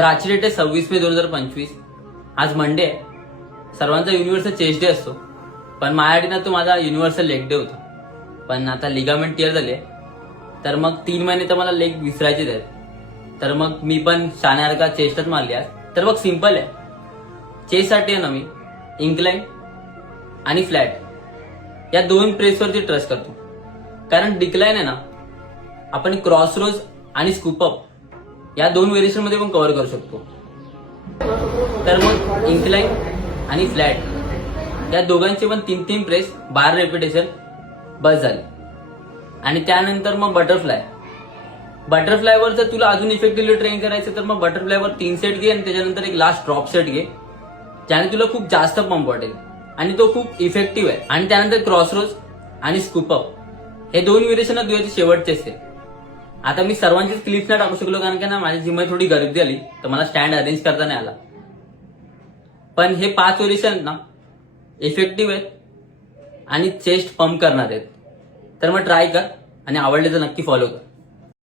तर आजची डेट आहे 26 मे 2025. आज मंडे आहे. सर्वांचा युनिव्हर्सल चेस्ट डे असतो, पण माझ्यासाठी ना तो माझा युनिव्हर्सल लेग डे होता. पण आता लिगामेंट टिअर झाले, तर मग 3 महिने तर मला लेग विसरायचेच आहेत. तर मग मी पण शाण्यासारखा चेस्टच मारली आज. तर मग सिंपल आहे, चेस्टसाठी आहे ना मी इन्क्लाइन आणि फ्लॅट या दोन प्रेसवरती ट्रस्ट करतो. कारण डिक्लाइन आहे ना, आपण क्रॉस रोज आणि स्कूप अप या दोन व्हेरिएशन मध्ये पण कव्हर करू शकतो. तर मग इन्क्लाइन आणि फ्लॅट या दोघांचे पण 3-3 प्रेस 12 रेपिटेशन बस झाले. आणि त्यानंतर मग बटरफ्लायवर जर तुला अजून इफेक्टिव्हली ट्रेन करायचं तर मग बटरफ्लायवर 3 सेट घे आणि त्याच्यानंतर एक लास्ट ड्रॉप सेट घे, ज्याने तुला खूप जास्त पंप वाटेल आणि तो खूप इफेक्टिव्ह आहे. आणि त्यानंतर क्रॉस रोज आणि स्कूप अप हे दोन व्हेरिएशन तुझ्याचे शेवटचे असते. आता मी सर्वांचीच क्लिप्स नाही टाकू शकलो, कारण की ना माझ्या जिममध्ये थोडी गर्दी आली, तर मला स्टँड अरेंज करता नाही आला. पण हे 5 व्हेरिएशन ना इफेक्टिव्ह आहेत आणि चेस्ट पंप करणार आहेत. तर मग ट्राय कर आणि आवडले तर नक्की फॉलो कर.